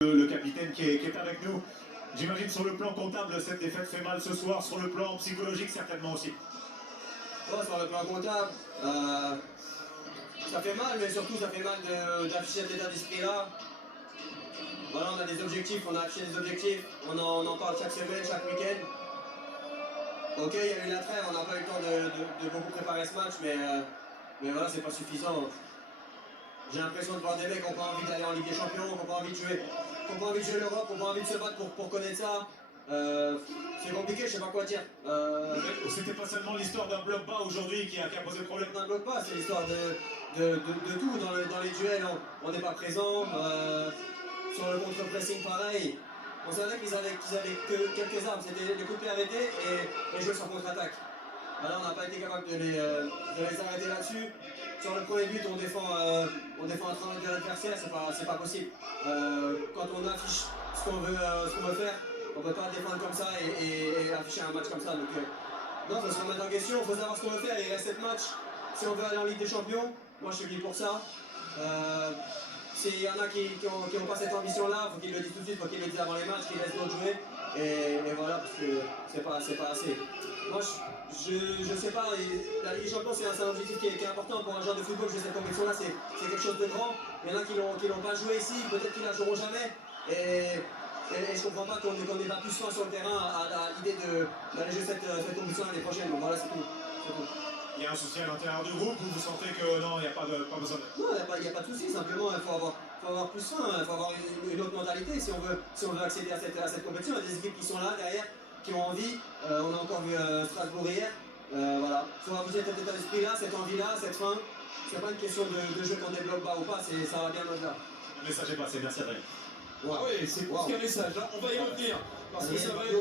Le capitaine qui est avec nous. J'imagine sur le plan comptable, cette défaite fait mal ce soir, sur le plan psychologique certainement aussi. Ouais, sur le plan comptable, ça fait mal, mais surtout ça fait mal d'afficher cet état d'esprit-là. Voilà, on a des objectifs, on a affiché des objectifs, on en parle chaque semaine, chaque week-end. Ok, il y a eu la trêve, on n'a pas eu le temps de beaucoup préparer ce match, mais voilà, c'est pas suffisant. J'ai l'impression de voir des mecs qui n'ont pas envie d'aller en Ligue des Champions, qui n'ont pas envie de jouer, l'Europe, qui n'ont pas envie de se battre pour connaître ça. C'est compliqué, je sais pas quoi dire. C'était pas seulement l'histoire d'un bloc bas aujourd'hui qui a posé problème. Un bloc pas, c'est l'histoire de tout. Dans les duels, on n'est pas présent. Sur le contre-pressing, pareil. On savait qu'ils avaient que quelques armes. C'était les coups de pied arrêtés et jouer sur contre-attaque. Alors on n'a pas été capable de les arrêter là-dessus. Sur le premier but, on défend un travail de l'adversaire, c'est pas possible. Quand on affiche ce qu'on veut faire, on ne peut pas défendre comme ça et afficher un match comme ça. Donc, non, il faut se remettre en question, il faut savoir ce qu'on veut faire. Il reste 7 matchs. Si on veut aller en Ligue des Champions, moi je suis venu pour ça. S'il y en a qui n'ont pas cette ambition-là, il faut qu'ils le disent tout de suite, il faut qu'ils le disent avant les matchs, qu'ils laissent d'autres jouer. Et voilà, parce que c'est pas assez. Moi, je sais pas, la Ligue des Champions, c'est un objectif qui est important pour un joueur de football. Cette compétition-là, c'est quelque chose de grand. Il y en a qui l'ont pas joué ici, peut-être qu'ils la joueront jamais. Et je comprends pas qu'on n'ait pas plus soin sur le terrain à l'idée d'aller jouer cette compétition l'année prochaine. Donc voilà, c'est tout. Il y a un souci à l'intérieur du groupe ou vous sentez que non, il n'y a pas besoin de... Non, il n'y a pas de souci, simplement il faut avoir plus faim, il faut avoir une autre mentalité si on veut accéder à cette compétition. Il y a des équipes qui sont là derrière, qui ont envie. On a encore vu Strasbourg hier. Voilà. Il faut avoir cet état d'esprit-là, cette envie-là, cette faim. C'est pas une question de jeu qu'on débloque bas ou pas, ça va bien au-delà. Le message est passé, merci Adrien. Ah oui, c'est plus qu'un message, hein. On va y revenir, parce que ça va être